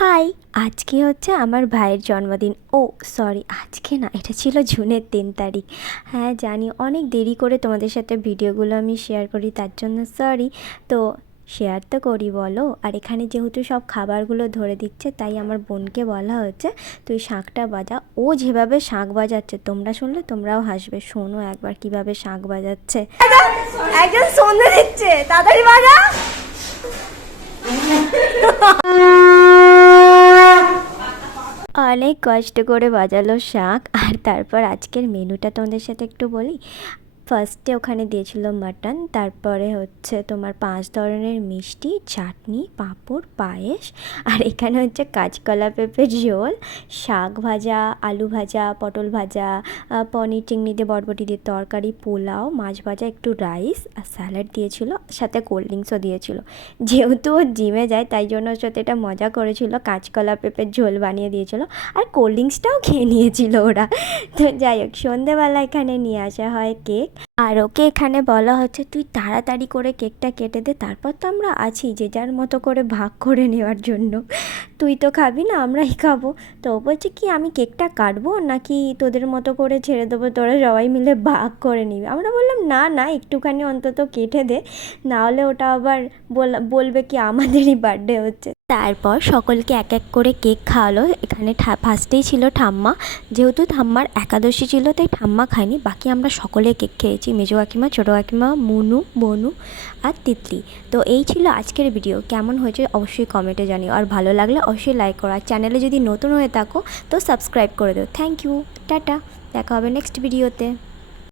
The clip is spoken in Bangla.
হাই, আজকে হচ্ছে আমার ভাইয়ের জন্মদিন। ও সরি আজকে না, এটা ছিল জুনের তিন তারিখ। হ্যাঁ জানি, অনেক দেরি করে তোমাদের সাথে ভিডিওগুলো আমি শেয়ার করি, তার জন্য সরি তো শেয়ার তো করি, বলো। আর এখানে যেহেতু সব খাবারগুলো ধরে দিচ্ছে, তাই আমার বোনকে বলা হচ্ছে, তুই শাঁখটা বাজা। ও যেভাবে শাঁখ বাজাচ্ছে, তোমরা শুনলে, তোমরাও হাসবে। শোনো একবার কীভাবে শাঁখ বাজাচ্ছে। একজন সন্ধে দিচ্ছে, তাড়াতাড়ি বাজা। অনেক কষ্ট করে বাজালো শাক। আর তারপর আজকের মেনুটা তোমাদের সাথে একটু বলি। ফার্স্টে ওখানে দিয়েছিল মাটন তারপরে হচ্ছে তোমার পাঁচ ধরনের মিষ্টি, চাটনি, পাঁপড়, পায়েস, আর এখানে হচ্ছে কাঁচকলা, পেঁপের ঝোল, শাক ভাজা, আলু ভাজা, পটল ভাজা পনির, চিংড়ি দিয়ে বটবটি দিয়ে তরকারি, পোলাও, মাছ ভাজা, একটু রাইস আর স্যালাড দিয়েছিল, সাথে কোল্ড ড্রিঙ্কসও দিয়েছিল। যেহেতু ও জিমে যায়, তাই জন্য ওর সাথে এটা মজা করেছিল, কাঁচকলা, পেঁপের ঝোল বানিয়ে দিয়েছিল, আর কোল্ড ড্রিঙ্কসটাও খেয়ে নিয়েছিল ওরা। তো যাই হোক, সন্ধেবেলা এখানে নিয়ে আসা হয় কেক আর ওকে এখানে বলা হচ্ছে, তুই তাড়াতাড়ি করে কেকটা কেটে দে, তারপর তো আমরা আছি যে যার মতো করে ভাগ করে নেওয়ার জন্য। তুই তো খাবি না, আমরাই খাব। তো ও বলছে, কি আমি কেকটা কাটবো নাকি তোদের মতো করে ছেড়ে দেবো? তোরা সবাই মিলে ভাগ করে নিবি। আমরা বললাম, না না, একটুখানি অন্তত কেটে দে। না হলে ওটা আবার বল- বলবে কি আমাদেরই বার্থডে হচ্ছে। তারপর সকলকে এক এক করে কেক খাওয়ালো। এখানে ফার্স্টেই ছিল ঠাম্মা। যেহেতু ঠাম্মার একাদশী ছিল, তাই ঠাম্মা খায়নি। বাকি আমরা সকলে কেক খেয়েছি। মেজো কাকিমা, ছোটো কাকিমা, মুনু, বনু আর তিতলি। তো এই ছিল আজকের ভিডিও কেমন হয়েছে অবশ্যই কমেন্টে জানিও। আর ভালো লাগলে অবশ্যই লাইক করো। আর চ্যানেলে যদি নতুন হয়ে থাকো, তো সাবস্ক্রাইব করে দিও। থ্যাংক ইউ টাটা। দেখা হবে নেক্সট ভিডিওতে